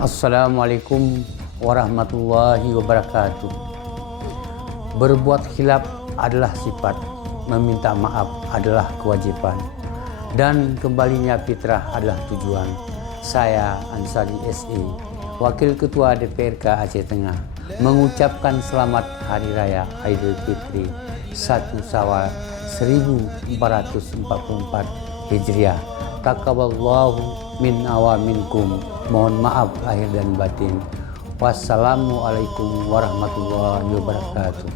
Assalamualaikum warahmatullahi wabarakatuh. Berbuat khilaf adalah sifat, meminta maaf adalah kewajiban, dan kembalinya fitrah adalah tujuan. Saya Ansari SE, Wakil Ketua DPRK Aceh Tengah, mengucapkan selamat Hari Raya Idul Fitri 1 Syawal 1444 Hijriah. Taqabbalallahu minna wa minkum. Mohon maaf lahir dan batin. Wassalamualaikum warahmatullahi wabarakatuh.